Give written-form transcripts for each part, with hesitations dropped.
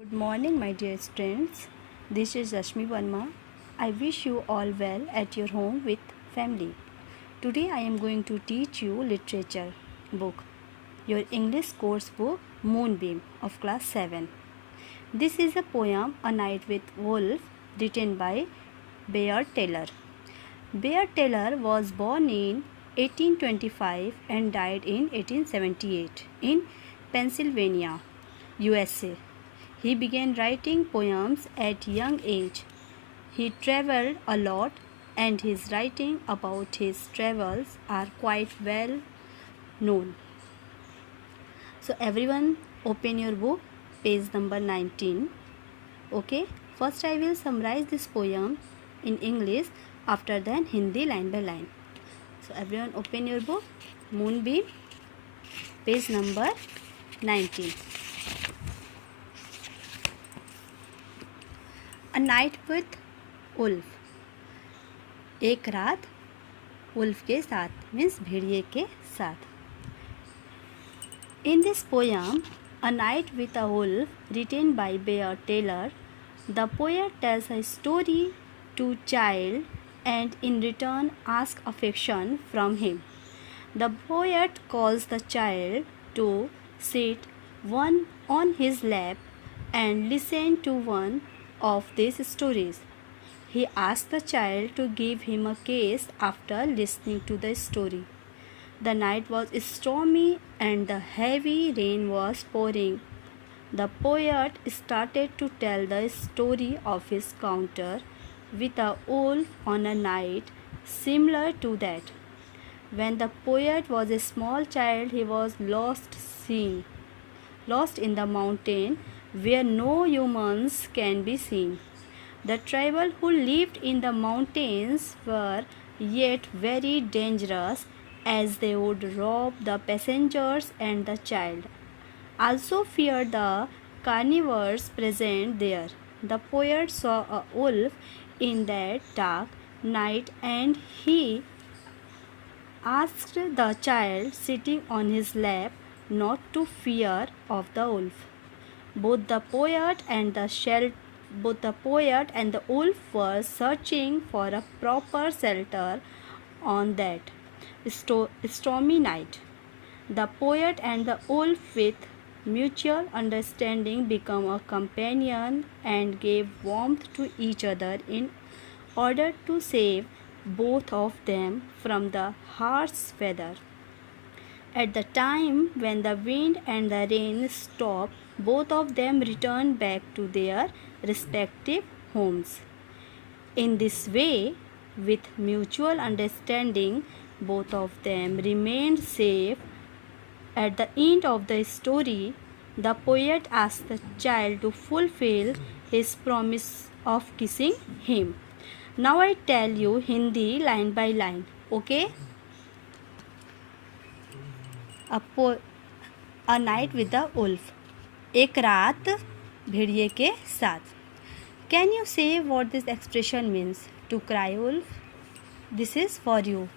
Good morning, my dear students. This is Rashmi Verma. I wish you all well at your home with family. Today I am going to teach you literature book, your English course book Moonbeam of class 7. This is a poem A Night with Wolf written by Bayard Taylor. Bayard Taylor was born in 1825 and died in 1878 in Pennsylvania, USA. He began writing poems at young age. He traveled a lot and his writing about his travels are quite well known. So everyone open your book, page number 19. Okay, first I will summarize this poem in English, after then Hindi line by line. So everyone open your book, Moonbeam, page number 19. A night with wolf, एक रात Ulf के साथ means भेड़िए के साथ. In this poem, A Night with a Wolf, written by Bayard Taylor, the poet tells a story to child and in return asks affection from him. The poet calls the child to sit one on his lap and listen to one of these stories. He asks the child to give him a kiss after listening to the story. The night was stormy and the heavy rain was pouring. The poet started to tell the story of his encounter with a wolf on a night similar to that. When the poet was a small child, he was lost in the mountain where no humans can be seen. The tribal who lived in the mountains were yet very dangerous, as they would rob the passengers, and the child also feared the carnivores present there. The poet saw a wolf in that dark night and he asked the child sitting on his lap not to fear of the wolf. Both the poet and the wolf were searching for a proper shelter on that stormy night. The poet and the wolf, with mutual understanding, became a companion and gave warmth to each other in order to save both of them from the harsh weather. At the time when the wind and the rain stopped, both of them returned back to their respective homes. In this way, with mutual understanding, both of them remained safe. At the end of the story, the poet asked the child to fulfill his promise of kissing him. Now I tell you Hindi line by line. Okay? A night with the wolf, एक रात भेड़िए के साथ. Can you say what this expression means? To cry wolf. This is for you.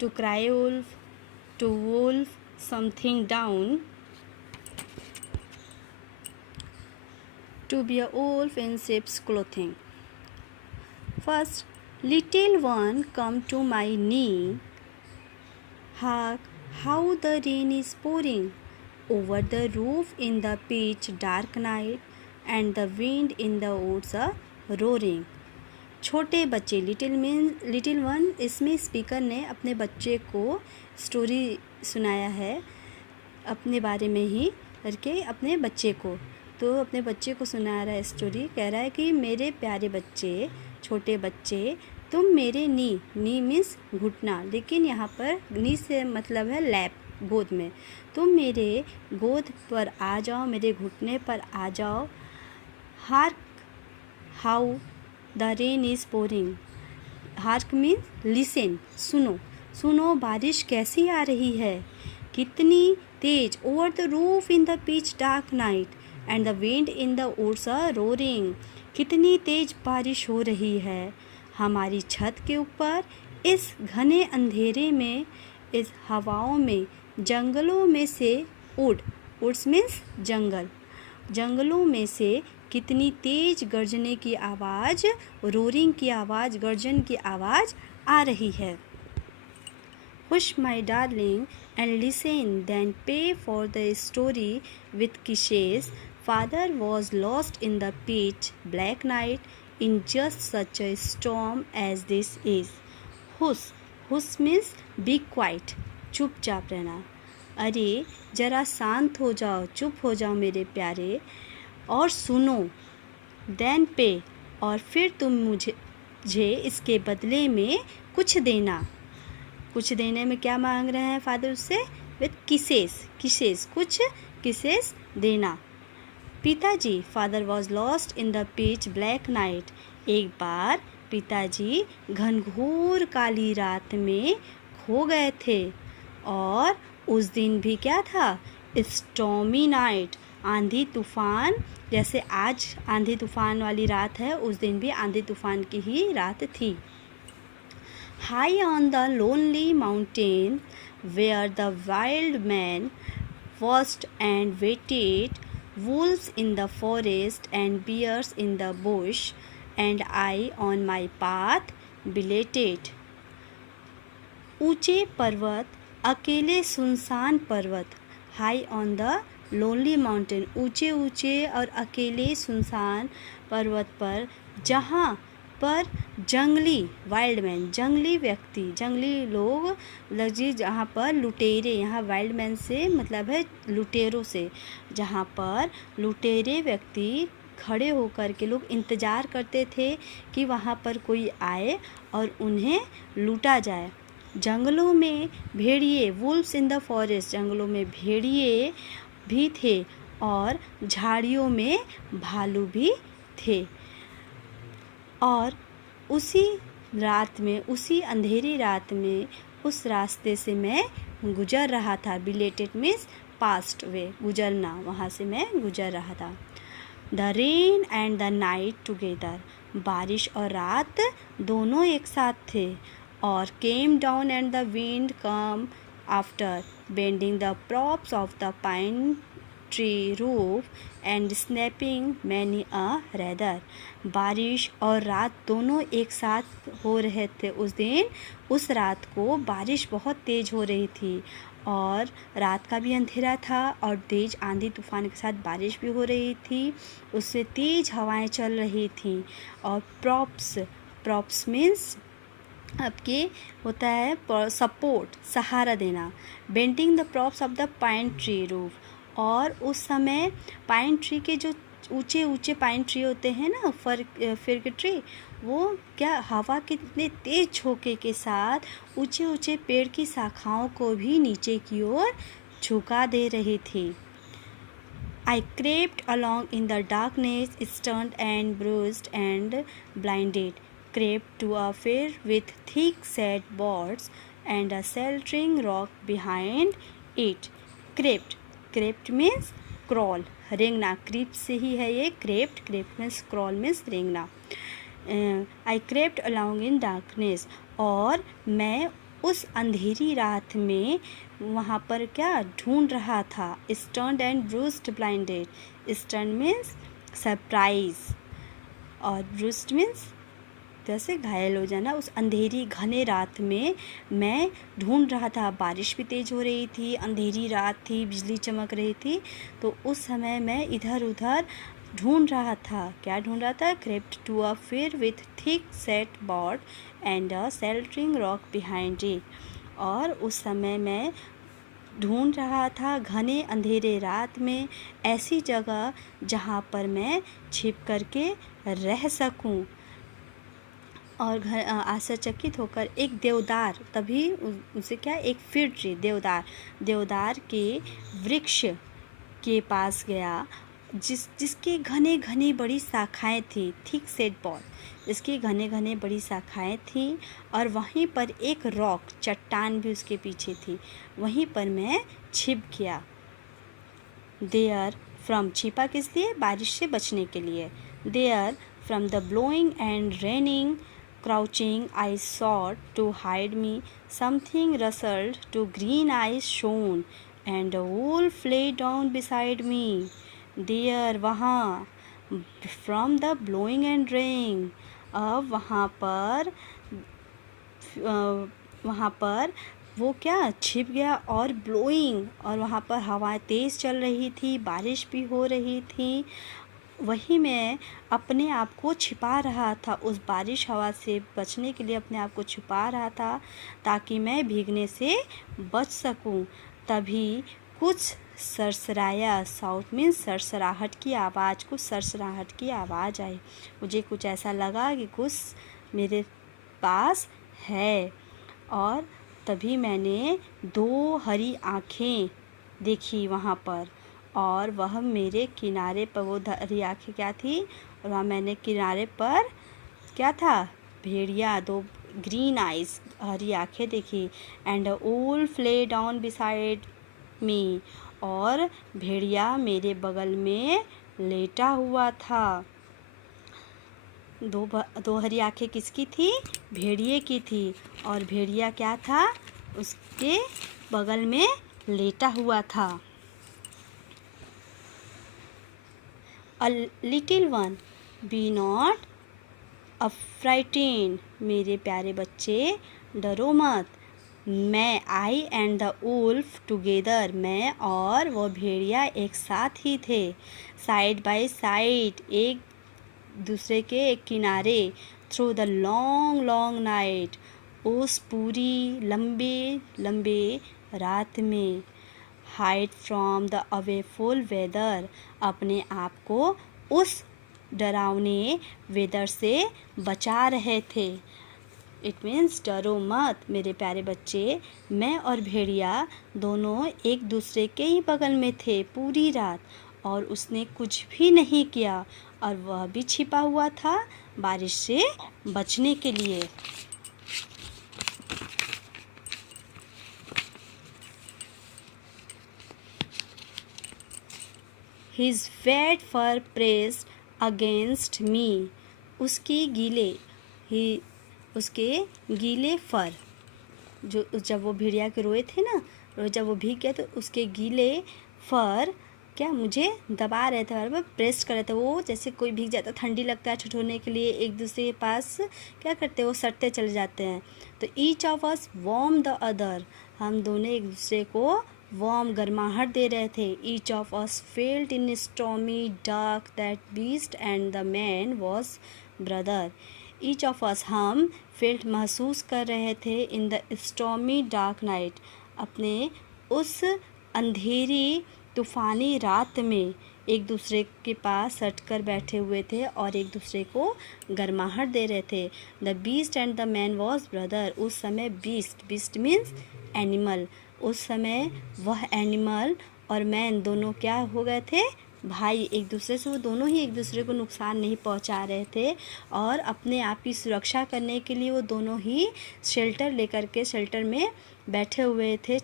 To cry wolf, to wolf something down, to be a wolf in sheep's clothing. First, little one, come to my knee. Hark, how the rain is pouring over the roof in the pitch dark night, and the wind in the woods are roaring. छोटे बच्चे, little one, इसमें speaker ने अपने बच्चे को story सुनाया है, अपने बारे में ही करके अपने बच्चे को. तो अपने बच्चे को सुना रहा है स्टोरी, कह रहा है कि मेरे प्यारे बच्चे, छोटे बच्चे, तुम मेरे नी मीन्स घुटना, लेकिन यहाँ पर नी से मतलब है लैप, गोद में. तुम मेरे गोद पर आ जाओ, मेरे घुटने पर आ जाओ. Hark how the rain is pouring. Hark means listen, सुनो बारिश कैसी आ रही है, कितनी तेज. Over the roof in the pitch dark night and the wind in the woods are roaring. कितनी तेज बारिश हो रही है हमारी छत के ऊपर, इस घने अंधेरे में, इस हवाओं में, जंगलों में से उड्स मीन्स जंगल, जंगलों में से कितनी तेज गर्जने की आवाज़, रोरिंग की आवाज़, गर्जन की आवाज़ आ रही है। Hush, my darling, and listen, then pay for the story with kisses. Father was lost in the pitch black night in just such a storm as this is. Hush, hush means be quiet, चुपचाप रहना। अरे जरा शांत हो जाओ, चुप हो जाओ मेरे प्यारे, और सुनो। देन पे, और फिर तुम मुझे इसके बदले में कुछ देना। कुछ देने में क्या मांग रहे हैं फादर उससे? विथ किसेस, कुछ किसेस देना। पिताजी, father was lost in the pitch black night. एक बार पिताजी घनघोर काली रात में खो गए थे। और उस दिन भी क्या था? स्टॉर्मी नाइट, आंधी तूफान। जैसे आज आंधी तूफान वाली रात है, उस दिन भी आंधी तूफान की ही रात थी। High on the lonely mountain, where the wild man watched and waited, wolves in the forest and bears in the bush, and I on my path belated. ऊंचे पर्वत, अकेले सुनसान पर्वत। High on the lonely mountain, ऊंचे ऊंचे और अकेले सुनसान पर्वत पर, जहाँ पर जंगली वाइल्ड मैन, जंगली व्यक्ति, जंगली लोग, मतलब जी जहाँ पर लुटेरे, यहाँ वाइल्ड मैन से मतलब है लुटेरों से, जहाँ पर लुटेरे व्यक्ति खड़े होकर के लोग इंतज़ार करते थे कि वहाँ पर कोई आए और उन्हें लूटा जाए। जंगलों में भेड़िए, वुल्व्स इन द फॉरेस्ट, जंगलों में भेड़िए भी थे और झाड़ियों में भालू भी थे। और उसी रात में, उसी अंधेरी रात में, उस रास्ते से मैं गुजर रहा था। बिलेटेड मीन्स पास्ट वे, गुजरना, वहाँ से मैं गुजर रहा था। The rain and the night together, बारिश और रात दोनों एक साथ थे। और came down and the wind come after, bending the props of the pine tree roof and snapping many a rather. बारिश और रात दोनों एक साथ हो रहे थे उस दिन। उस रात को बारिश बहुत तेज़ हो रही थी और रात का भी अंधेरा था और तेज़ आंधी तूफान के साथ बारिश भी हो रही थी। उससे तेज़ हवाएं चल रही थी। और प्रॉप्स मीन्स आपके होता है सपोर्ट, सहारा देना। Bending the props of the pine tree roof, और उस समय पाइन ट्री के जो ऊंचे ऊंचे पाइन ट्री होते हैं ना, फिग ट्री, वो क्या हवा के इतने तेज झोंके के साथ ऊंचे ऊंचे पेड़ की शाखाओं को भी नीचे की ओर झुका दे रही थी। I crept along in the darkness, stunned and bruised and blinded, crept to a field with thick sad boughs and a sheltering rock behind it. Crept means crawl, रेंगना। creep से ही है ये crept means crawl means रेंगना। I crept along in darkness, और मैं उस अंधेरी रात में वहाँ पर क्या ढूंढ रहा था। Stunned and bruised blinded, stunned means surprise और ब्रूस्ड मीन्स जैसे घायल हो जाना। उस अंधेरी घने रात में मैं ढूंढ रहा था। बारिश भी तेज़ हो रही थी, अंधेरी रात थी, बिजली चमक रही थी, तो उस समय मैं इधर उधर ढूंढ रहा था। क्या ढूंढ रहा था? Crept to a fir with thick set board and a sheltering rock behind it, और उस समय मैं ढूंढ रहा था घने अंधेरे रात में ऐसी जगह जहाँ पर मैं छिप करके रह सकूं। और आश्चर्यचकित होकर एक देवदार, तभी उसे क्या, एक फिर ट्री, देवदार के वृक्ष के पास गया, जिसके घने घने बड़ी शाखाएं थी। थिक सेट बॉर्ड, जिसकी घने घने बड़ी शाखाएं थी, और वहीं पर एक रॉक, चट्टान भी उसके पीछे थी। वहीं पर मैं छिप गया। देयर फ्रॉम, छिपा किस लिए? बारिश से बचने के लिए। There from the blowing and raining crouching I sought to hide me, something rustled to green eyes shone, and a wolf lay down beside me. There वहाँ, from the blowing and raining, अब वहाँ पर वो क्या छिप गया, और blowing, और वहाँ पर हवाएं तेज़ चल रही थी, बारिश भी हो रही थी। वही मैं अपने आप को छिपा रहा था, उस बारिश हवा से बचने के लिए अपने आप को छिपा रहा था ताकि मैं भीगने से बच सकूं। तभी कुछ सरसराया, साउथ मीन्स सरसराहट की आवाज़, कुछ सरसराहट की आवाज़ आई। मुझे कुछ ऐसा लगा कि कुछ मेरे पास है, और तभी मैंने 2 हरी आँखें देखी वहाँ पर, और वह मेरे किनारे पर, वो हरी आँखें क्या थी, और वहाँ मैंने किनारे पर क्या था, भेड़िया, 2 ग्रीन आइज हरी आँखें देखी। And wolf lay down beside me, और भेड़िया मेरे बगल में लेटा हुआ था। 2 हरी आँखें किसकी थी, भेड़िए की थी, और भेड़िया क्या था, उसके बगल में लेटा हुआ था। A little one, be not affrighted, मेरे प्यारे बच्चे डरो मत। मैं, आई एंड द वुल्फ टुगेदर, मैं और वो भेड़िया एक साथ ही थे, साइड बाय साइड, एक दूसरे के एक किनारे, through the long long night, उस पूरी लंबे लंबे रात में, हाइड फ्रॉम द अवेफुल वेदर, अपने आप को उस डरावने वेदर से बचा रहे थे। इट मीन्स डरो मत मेरे प्यारे बच्चे। मैं और भेड़िया दोनों एक दूसरे के ही बगल में थे पूरी रात, और उसने कुछ भी नहीं किया, और वह भी छिपा हुआ था बारिश से बचने के लिए। His wet fur pressed against me, उसके गीले फर, जो जब वो भेड़िया के रोए थे ना, जब वो भीग गया तो उसके गीले फर क्या मुझे दबा रहे थे, और प्रेस कर रहे थे। वो जैसे कोई भीग जाता, ठंडी लगता है, ठिठुरने के लिए एक दूसरे के पास क्या करते हैं, वो सटते चले जाते हैं। तो each of us warm the other, हम दोनों एक दूसरे को वार्म, गर्माहट दे रहे थे। Each of us felt in stormy dark that beast and the man was brother. Each of us, हम, फेल्ट महसूस कर रहे थे, in the stormy dark night, अपने उस अंधेरी तूफ़ानी रात में एक दूसरे के पास सट कर बैठे हुए थे और एक दूसरे को गर्माहट दे रहे थे। The beast and the man was brother, उस समय बीस्ट मीन्स एनिमल, उस समय वह एनिमल और मैन दोनों क्या हो गए थे, भाई एक दूसरे से। वो दोनों ही एक दूसरे को नुकसान नहीं पहुंचा रहे थे, और अपने आप की सुरक्षा करने के लिए वो दोनों ही शेल्टर लेकर के शेल्टर में बैठे हुए थे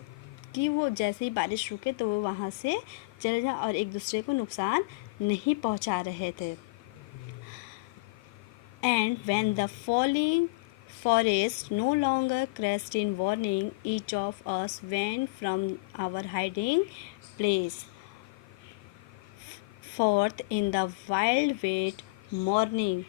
कि वो जैसे ही बारिश रुके तो वो वहाँ से चले जाए और एक दूसरे को नुकसान नहीं पहुंचा रहे थे। And when the falling forest no longer crashed in warning, each of us went from our hiding place forth in the wild wet morning।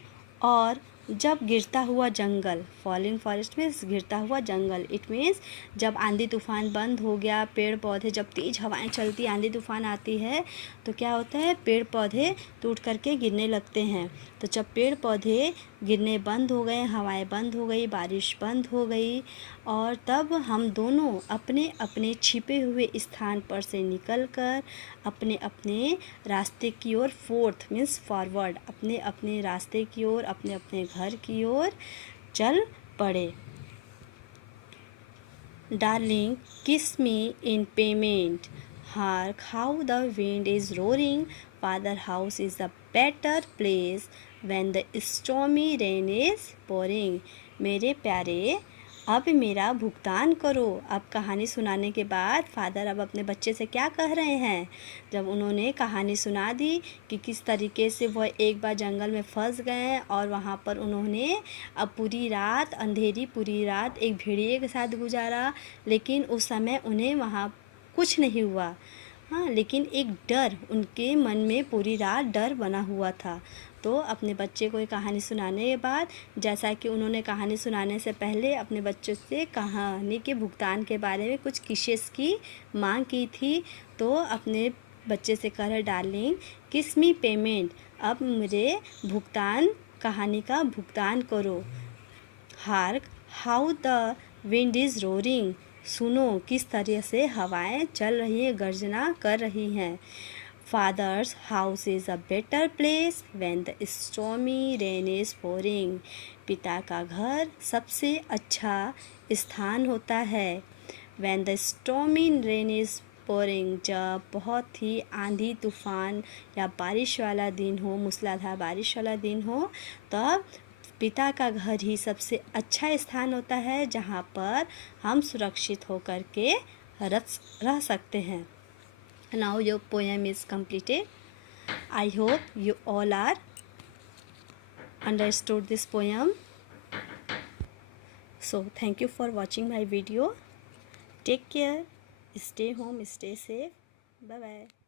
और जब गिरता हुआ जंगल, फॉलिंग फॉरेस्ट मीन्स गिरता हुआ जंगल, इट मीन्स जब आंधी तूफान बंद हो गया, पेड़ पौधे, जब तेज़ हवाएं चलती, आंधी तूफान आती है तो क्या होता है, पेड़ पौधे टूट करके गिरने लगते हैं। तो जब पेड़ पौधे गिरने बंद हो गए, हवाएं बंद हो गई, बारिश बंद हो गई, और तब हम दोनों अपने अपने छिपे हुए स्थान पर से निकलकर अपने अपने रास्ते की ओर, फोर्थ मीन्स फॉरवर्ड, अपने अपने रास्ते की ओर, अपने अपने घर की ओर चल पड़े। Darling kiss me in payment, hark how the wind is roaring, father house is the better place when the stormy rain is pouring. मेरे प्यारे, अब मेरा भुगतान करो। अब कहानी सुनाने के बाद फादर अब अपने बच्चे से क्या कह रहे हैं, जब उन्होंने कहानी सुना दी कि किस तरीके से वह एक बार जंगल में फंस गए और वहाँ पर उन्होंने अब पूरी रात, अंधेरी पूरी रात एक भेड़िए के साथ गुजारा, लेकिन उस समय उन्हें वहाँ कुछ नहीं हुआ। हाँ, लेकिन एक डर उनके मन में पूरी रात डर बना हुआ था। तो अपने बच्चे को ये कहानी सुनाने के बाद, जैसा कि उन्होंने कहानी सुनाने से पहले अपने बच्चों से कहानी के भुगतान के बारे में कुछ किशेस की मांग की थी, तो अपने बच्चे से कह रहे, डार्लिंग किस मी पेमेंट, अब मुझे भुगतान, कहानी का भुगतान करो। Hark how the wind is roaring, सुनो किस तरह से हवाएं चल रही हैं, गर्जना कर रही हैं। Fathers house is a better place when the stormy rain is pouring, पिता का घर सबसे अच्छा स्थान होता है। When the stormy rain is pouring, जब बहुत ही आंधी तूफान या बारिश वाला दिन हो, मूसलाधार बारिश वाला दिन हो, तब पिता का घर ही सबसे अच्छा स्थान होता है जहाँ पर हम सुरक्षित होकर के रह सकते हैं। Now your poem is completed. I hope you all are understood this poem. So thank you for watching my video. Take care. Stay home. Stay safe. Bye bye.